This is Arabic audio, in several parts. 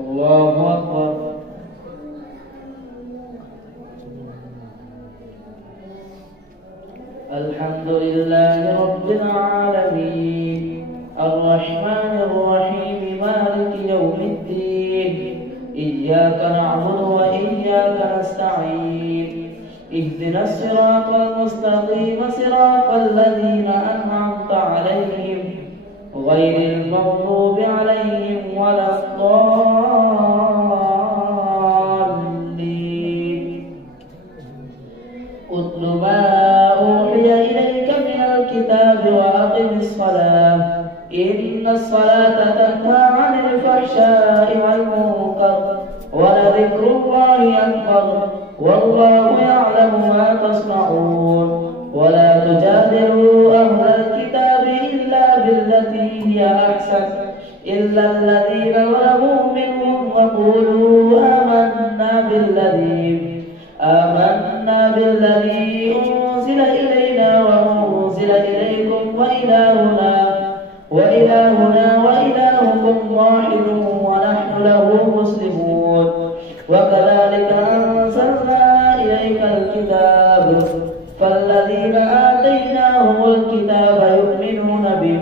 الله أكبر. الحمد لله رب العالمين الرحمن الرحيم مالك يوم الدين إياك نعبد وإياك نستعين اهدنا الصراط المستقيم صراط الذين أنعمت عليهم غير المغضوب عليهم ولا الضالين. اتل ما أوحي إليك من الكتاب وأقم الصلاة إن الصلاة تنهى عن الفحشاء والمنكر ولذكر الله أكبر والله يعلم ما تصنعون. ولا تجادلوا أهل الكتاب إلا بالتي هي أحسن إلا الذين ظلموا منهم وقولوا آمنا بالذي أنزل إلينا وأنزل إليكم وإلهنا وإلهكم واحد ونحن له مسلمون. وكذلك أنزلنا إليك الكتاب فالذين آتيناهم الكتاب يؤمنون به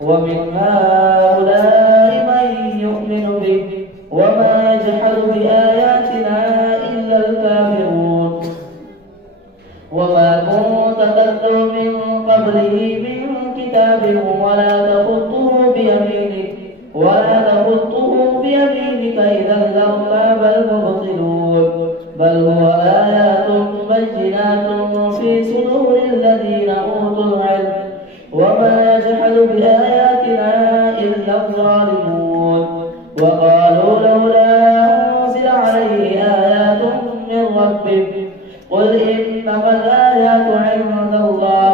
ومن هؤلاء من يؤمن به وما يجحد بآياتنا إلا الكافرون. وما كنت تتلو من قبله من كتاب ولا تخطه بيمينك إذا لارتاب المبطلون. بل هو آيات بينات في صدور الذين أوتوا العلم وما يجحد بآياتنا إلا الظالمون. وقالوا لولا أنزل عليه آيات من ربه قل إنما الآيات عند الله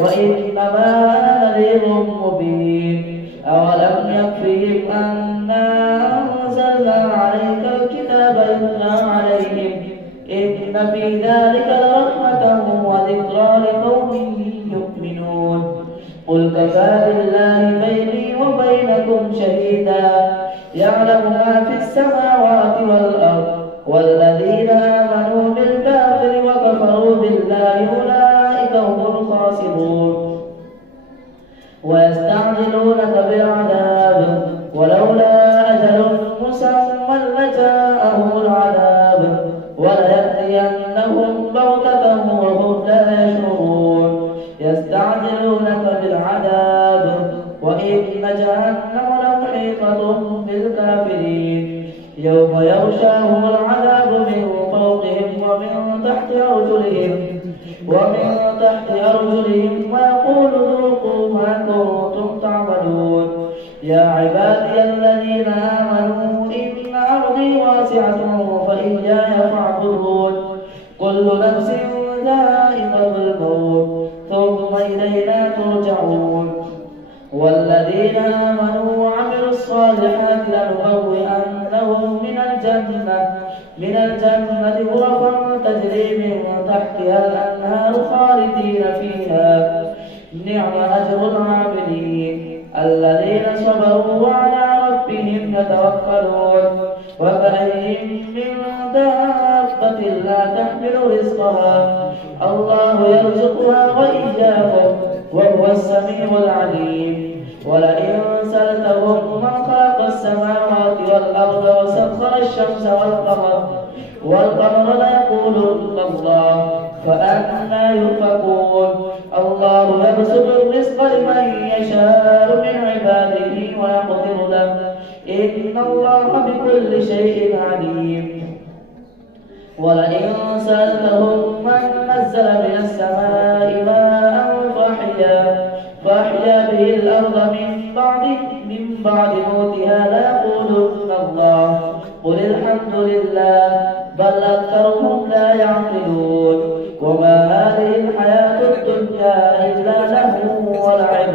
وإنما أنا نذير مبين. أولم يكفهم أنا أنزلنا عليك الكتاب يتلى عليهم إن في ذلك لرحمة وذكرى لقوم يؤمنون. قل كفى بالله بيني وبينكم شهيدا يعلم ما في السماوات والأرض والذين آمنوا بالباطل وكفروا بالله أولئك هم الخاسرون. ويستعجلونك بالعذاب ولولا أجل مسمى لجاءهم العذاب وليأتينهم بغتة وهم لا يشعرون. يستعجلونك بالعذاب وإن جهنم لمحيطة بالكافرين يوم يغشاهم العذاب من فوقهم ومن تحت أرجلهم ويقول ذوقوا ما كنتم تعملون. يا عبادي الذين آمنوا إن أرضي واسعة فإياي فاعبدون. كل نفس ذائقة الموت ثم إلينا ترجعون. والذين آمنوا وعملوا الصالحات لنبوئنهم من الجنة غرفا تجري من تحتها الأنهار خالدين فيها نعم أجر العاملين الذين صبروا وعلى ربهم يتوكلون. وكأين من دابة لا تحمل رزقها الله يرزقها وإياكم وهو السميع العليم. ولئن سألتهم من خلق السماوات والأرض وسخر الشمس والقمر ليقولن الله فأنى يؤفكون. الله يبسط الرزق لمن يشاء من عباده ويقدر له إن الله بكل شيء عليم. ولئن سألتهم من نزل من السماء ماء فأحيا به الأرض من بعد موتها ليقولن الله قل الحمد لله بل أكثرهم لا يعقلون. وما هذه الحياة الدنيا إلا لهو ولعب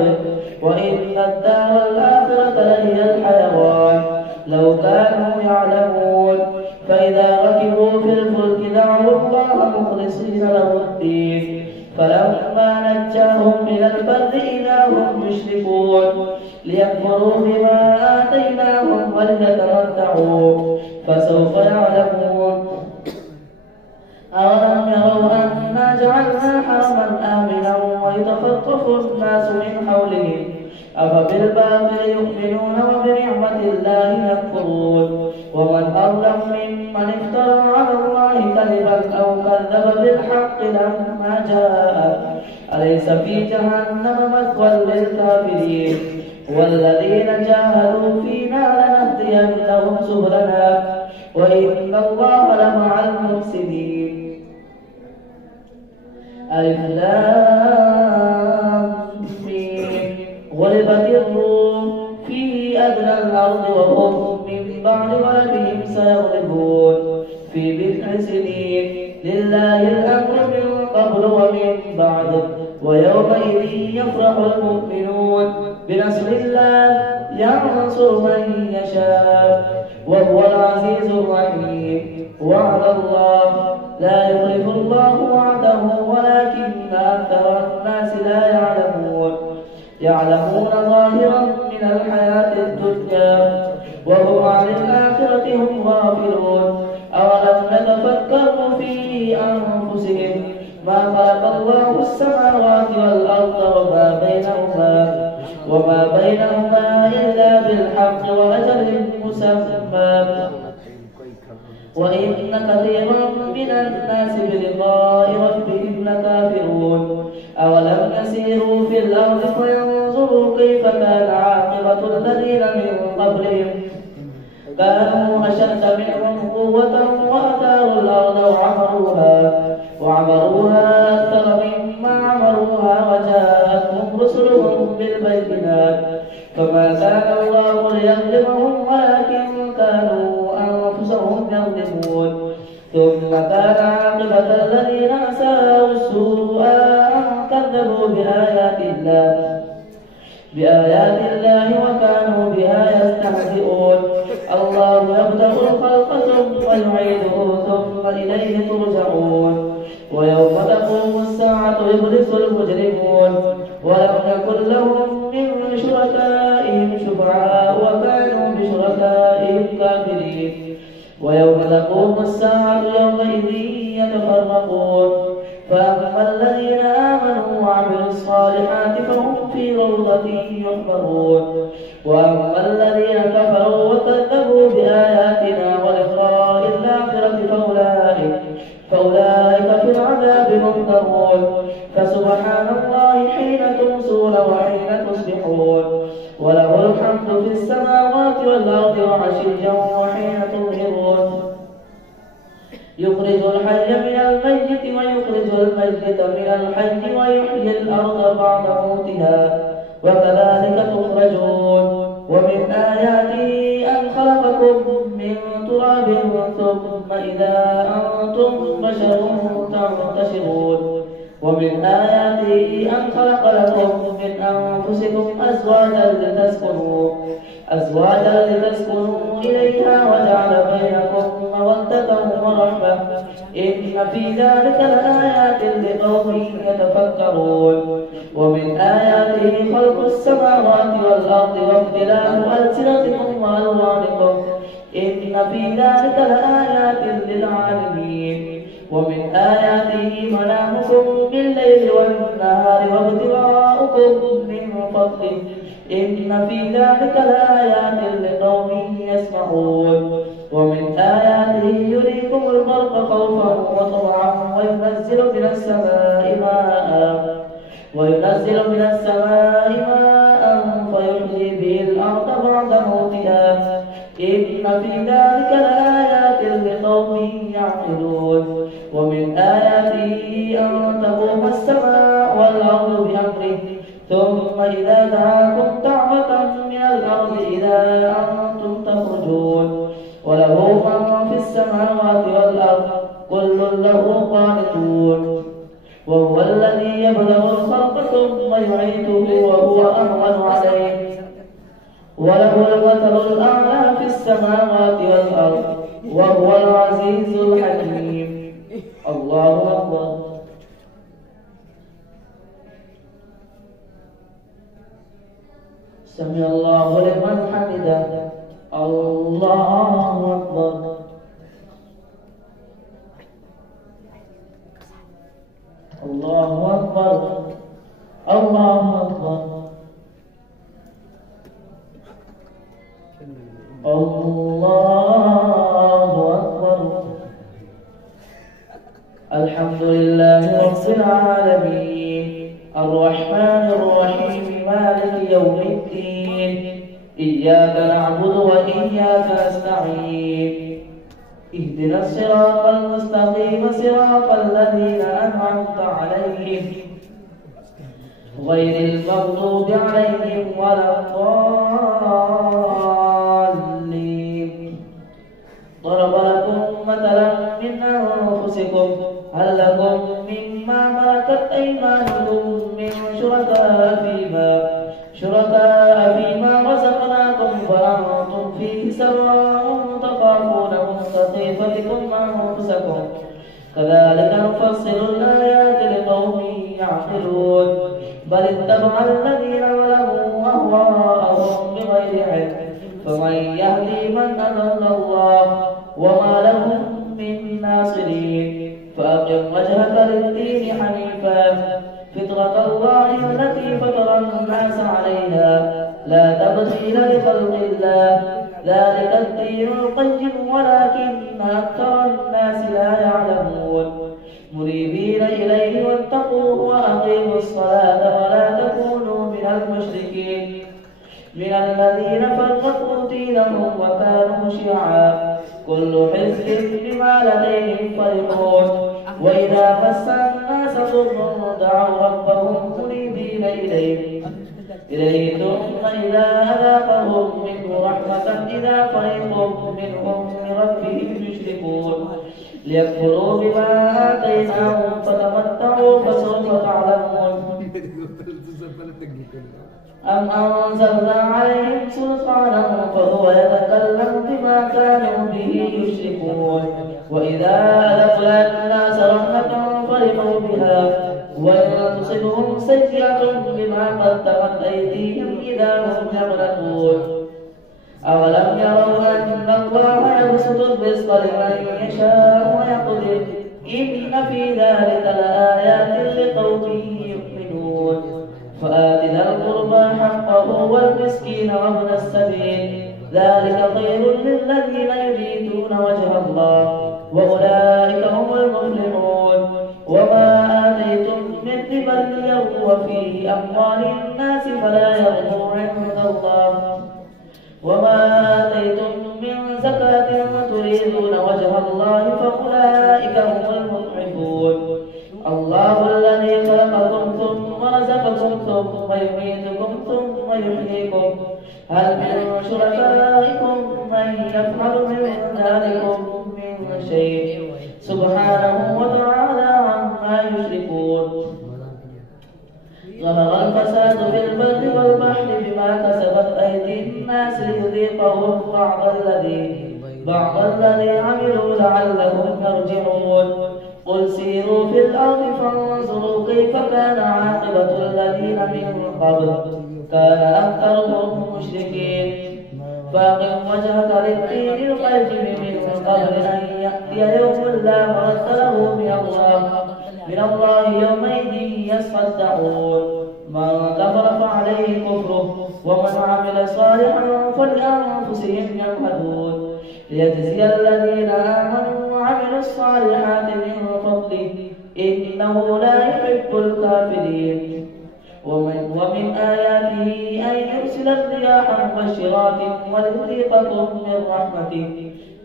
وإن الدار الآخرة لهي الحيوان لو كانوا يعلمون. فإذا ركبوا في الفلك دعوا الله مخلصين له الدين فلما نجاهم إلى البر إذا هم يشركون. ليكفروا بما آتيناهم وليتمتعوا فسوف يعلمون. أولم يروا أنا جعلنا حرما آمنا ويتخطف الناس من حولهم أفبالباطل يؤمنون وبنعمة الله يكفرون. ومن أظلم ممن افترى على الله كذبا أو كذب بالحق لما جاء أليس في جهنم مثوى للكافرين. والذين جاهدوا فينا لنهدينهم سبلنا وإن الله لمع المحسنين. ألف لام ميم غلبت الروم في أدنى الأرض وهم من بعد غلبهم سيغلبون في بضع سنين لله الأمر من قبل ومن بعد ويومئذ يفرح المؤمنون بنصر الله ينصر من يشاء وهو العزيز الرحيم. وعد الله لا يخلف الله وعده ولكن أكثر الناس لا يعلمون. يعلمون ظاهرا من الحياة الدنيا وهم عن الآخرة هم غافلون. أولم يتفكروا في أنفسهم ما خلق الله السماوات والأرض وما بينهما إلا بالحق وأجل مسمى وإن كثيرا من الناس بلقاء ربهم لكافرون. أولم يسيروا في الأرض فينظروا كيف كان عاقبة الذين من قبلهم كانوا أشد منهم قوة وأثاروا الأرض وعمروها أكثر مما عمروها وجاءتهم رسلهم بالبينات فما كان الله ليظلمهم ولكن كانوا أنفسهم يظلمون. ثم كان عاقبة الذين أساءوا السوء أن كذبوا بآيات الله وكانوا بها يستهزئون. الله يبدأ الخلق ثم يعيده ثم إليه ترجعون. ويوم تقوم الساعة يبلس المجرمون ولم يكن لهم من شركائهم شفعاء وكانوا بشركائهم كافرين. ويوم تقوم الساعة يومئذ يتفرقون فأما الذين آمنوا وعملوا الصالحات فهم في روضة يحبرون. وأما الذين كفروا وكذبوا بآياتنا ولقاء الآخرة فأولئك في العذاب محضرون. فسبحان الله حين تمسون وحين تصبحون وله الحمد في السماوات والأرض وعشيا وحين تظهرون. يخرج الحي من الميت ويخرج الميت من الحي ويحيي الأرض بعد موتها وكذلك تخرجون. ومن آياته أن خلقكم من تراب ثم إذا أنتم بشر تنتشرون. ومن آياته أن خلق لكم من أنفسكم أزواجا لتسكنوا إليها وجعل بينكم مودة ورحمة إن في ذلك لآيات لقوم يتفكرون. ومن آياته خلق السماوات والأرض واختلاف ألسنتكم وألوانكم إن في ذلك لآيات للعالمين. ومن آياته منامكم بالليل والنهار وابتغاؤكم من فضله إن في ذلك لآيات لقوم يسمعون. ومن آياته يريكم البرق خوفا وطمعا وينزل من السماء ماء فيحيي به الأرض بعد موتها إن في ذلك لآيات لقوم يعقلون. ومن آياته أن تقوم السماء والأرض بأمره ثم إذا دعاكم دعوة من الأرض إذا أنتم تخرجون. وله من في السماوات والأرض كل له قانتون. وهو الذي يبدأ الخلق ثم يعيده وهو أهون عليه وله المثل الأعلى في السماوات والأرض وهو العزيز الحكيم. الله أكبر. سمع الله لمن حمده. الله أكبر. الله أكبر. الله أكبر. الله أكبر. الحمد لله رب العالمين الرحمن الرحيم مالك يوم الدين إياك نعبد وإياك نستعين اهدنا الصراط المستقيم صراط الذين أنعمت عليهم غير المغضوب عليهم ولا الضالين. ضرب لكم مثلا من أنفسكم هل لكم مما ملكت أيمانكم من شركاء فيما رزقناكم فأنتم فيه سواء تخافونهم كخيفتكم أنفسكم كذلك نفصل الآيات لقوم يعقلون. بل اتبع الذين ظلموا أهواءهم بغير علم فمن يهدي من أضل الله وما لهم من ناصرين. فأقم وجهك للدين حنيفا فطرة الله التي فطر الناس عليها لا تبديل لخلق الله ذلك الدين القيم ولكن أكثر الناس لا يعلمون. منيبين إليه واتقوه وأقيموا الصلاة ولا تكونوا من المشركين من الذين فرقوا دينهم وكانوا شيعا كل حزب بما لديهم فرحون. وإذا مس الناس ضر دعوا ربهم منيبين إليه ثم إذا أذاقهم منه رحمة إذا فريق منهم بربهم يشركون. ليكفروا بما آتيناهم فتمتعوا فسوف تعلمون. أم أنزلنا عليهم سلطانا فهو يتكلم بما كانوا به يشركون. وإذا أذقنا الناس رحمة فرحوا بها وإن تصبهم سيئة بما قدمت أيديهم إذا هم يقنطون. أولم يروا أن الله يبسط الرزق لمن يشاء ويقدر إن في ذلك لآيات لقوم يؤمنون. فآت ذا القربى حقه والمسكين وابن السبيل ذلك خير للذين يريدون وجه الله وأولئك هم المفلحون. وما آتيتم من ربا ليربو في أموال الناس فلا يربو عند الله وما آتيتم من زكاة تريدون وجه الله فأولئك هم المضعفون. الله الذي خلقكم ثم رزقكم ثم يميتكم ثم يحييكم هل من شركائكم من يفعل من ذلكم من شيء سبحانه وتعالى عما يشركون. ظهر الفساد في البر والبحر بما كسبت أيدي الناس ليذيقهم بعض الذي عملوا لعلهم يرجعون. قل سيروا في الأرض فانظروا كيف كان عاقبة الذين من قبل كان أكثرهم مشركين. فأقم وجهك للدين القيم من قبل أن يأتي يوم لا مرد له من الله يومئذ يصدعون. من كفر فعليه كفره ومن عمل صالحا فلأنفسهم يمهدون. ليجزي الذين آمنوا وعملوا الصالحات من فضله إنه لا يحب الكافرين. ومن آياته أن يرسل الرياح مبشرات وليذيقكم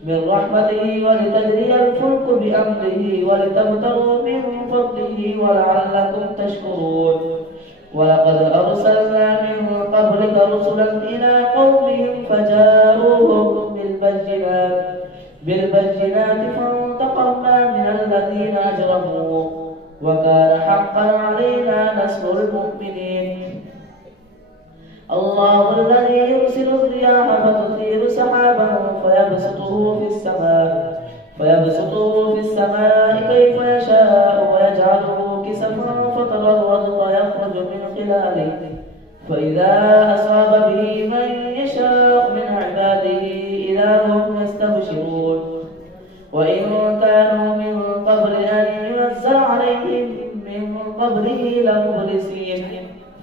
من رحمته ولتجري الفلك بأمره ولتبتغوا من فضله ولعلكم تشكرون. ولقد أرسلنا من قبلك رسلا إلى قومهم فجاءوهم بالبينات فانتقمنا من الذين أجرموا وكان حقا علينا نصر المؤمنين. الله الذي يرسل الرياح فتثير سحابا فيبسطه في السماء كيف يشاء ويجعله كسفا فترى الودق يخرج من خلاله فإذا أصاب به من يشاء من عباده إذا هم يستبشرون وإن كانوا من قبل أن ينزل عليهم من قبله لمبلسين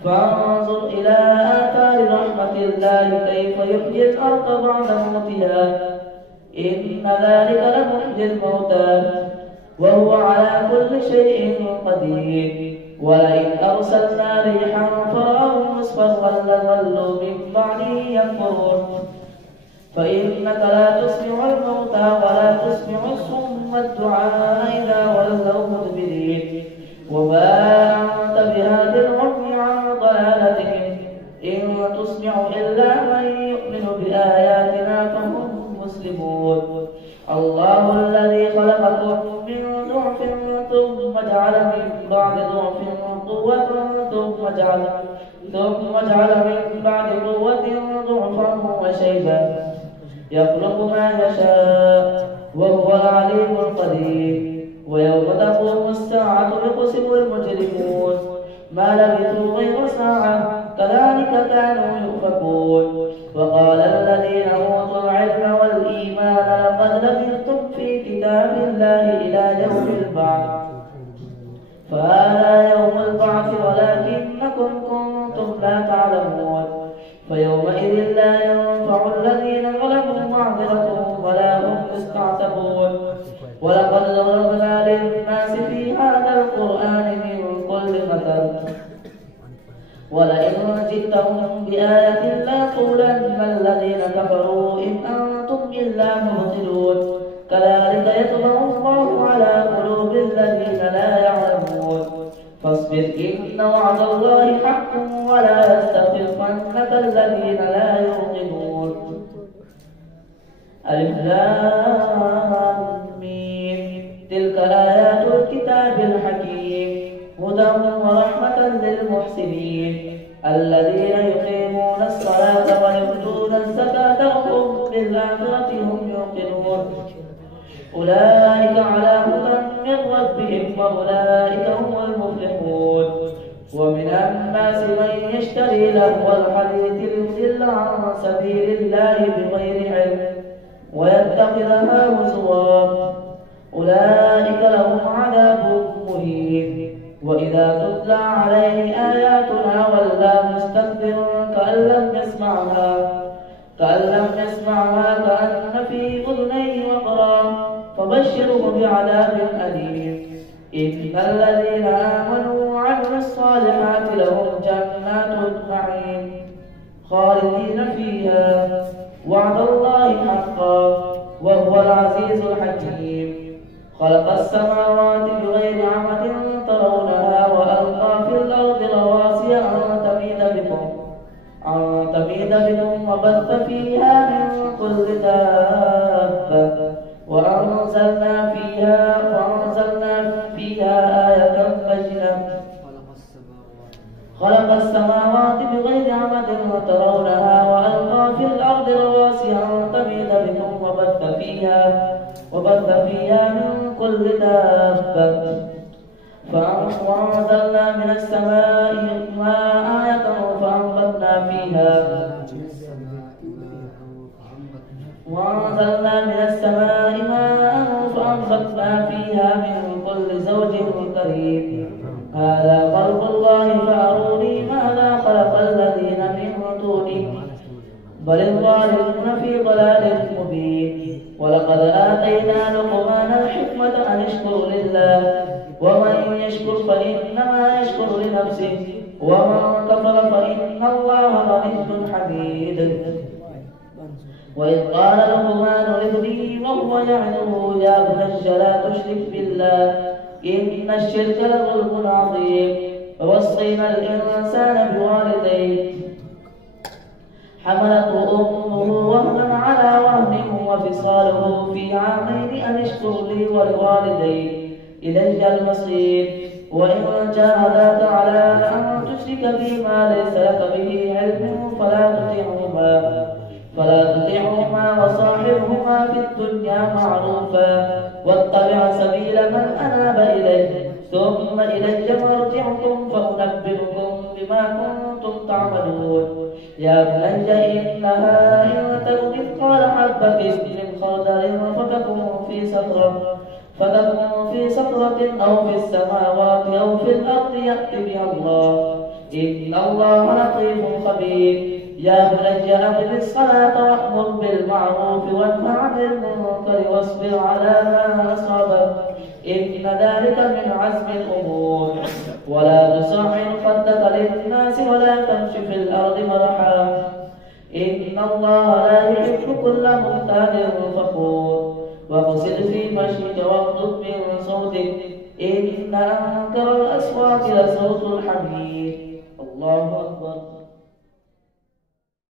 فانظر إلى آثار رحمة الله كيف يحيي الأرض بعد موتها إن ذلك لمحيي الموتى وهو على كل شيء قدير ولئن أرسلنا ريحا فرأوا مصفرا لظلوا من بعده يكفرون فإنك لا تسمع الموتى ولا تسمع الصم الدعاء إذا ولوا مدبرين وما أنت بهاد العمي عن ضلالتهم إن تسمع إلا من يؤمن بآياتنا فهم مسلمون الله الذي خلقكم من ضعف ثم جعل من بعد ضعف قوة ثم جعل من بعد قوة ضعفا وشيبا يخلق ما يشاء وهو العليم القدير ويوم تقوم الساعة يقسم المجرمون ما لبثوا غير ساعة كذلك كانوا يؤفكون وقال الذين أوتوا العلم والإيمان لقد لبثتم في كتاب الله إلى يوم البعث فهذا يوم البعث ولكنكم كنتم لا تعلمون فيومئذ لا ينفع الذين ظلموا معذرتهم ولا هم يستعتبون ولقد ضربنا للناس في هذا القرآن من كل مثل ولئن جئتهم بآية ليقولن الذين كفروا إن أنتم إلا مبطلون كذلك يطبع الله على قلوب الذين لا يعلمون فاصبر إن وعد الله حق ولا يستخفنك الذين لا يوقنون ألف لام ميم تلك آيات الكتاب الحكيم هدى ورحمة للمحسنين الذين يقيمون الصلاة ويؤتون الزكاة وهم بالآخرة هم يوقنون أولئك على هدى من ربهم وأولئك هم المفلحون ومن الناس من يشتري لهو الحديث ليضل عن سبيل الله بغير علم ويتخذها هزوا أولئك لهم عذاب مهين وإذا تتلى عليه آياتنا ولى مستكبرا كأن لم يسمعها كأن في أذنيه وقرا فبشره بعذاب أليم إن الذين آمنوا وعملوا الصالحات لهم جنات النعيم خالدين فيها وعد الله حقا وهو العزيز الحكيم خلق السماوات بغير عمد ترونها وألقى في الأرض رواسي أن تميد بكم وبث فيها من كل دابة وأنزلنا فيها آية بينة خلق السماوات بغير عمد ترونها وألقى في الأرض رواسي أن تميد بكم وبث فيها من كل دابة وأنزلنا من السماء ماء فأنبتنا فيها من كل زوج كريم هذا خلق الله فأروني ماذا خلق الذين من دونه بل الظالمون في ضلال مبين ولقد آتينا لقمان الحكمة أن اشكر لله ومن يشكر فإنما يشكر لنفسه ومن كفر فإن الله غني حميد وإذ قال لقمان لابنه وهو يعظه يا بني لا تشرك بالله إن الشرك لظلم عظيم ووصينا الإنسان بوالديه حملته أمه وهنا على وهن وفصاله في عامين أن اشكر لي ولوالديك إلي المصير وإن جاهداك على أن تشرك بي ما ليس لك به علم فلا تطعهما وصاحبهما في الدنيا معروفا واتبع سبيل من أناب إليه ثم إلي مرجعكم فأنبئكم بما كنتم تعملون يا بني إنها إن تك مثقال حبة من خردل فتكن في صخرة أو في السماوات أو في الأرض يأت بها الله إن الله لطيف خبير يا بني أقم الصلاة وأمر بالمعروف وانه عن المنكر واصبر على ما أصابك إن ذلك من عزم الأمور ولا تصعر خدك للناس ولا تمش في الأرض مرحا إن الله لا يحب كل مختال فخور واقصد في مشيك واغضض من صوتك إن أنكر الأصوات لصوت الحمير الله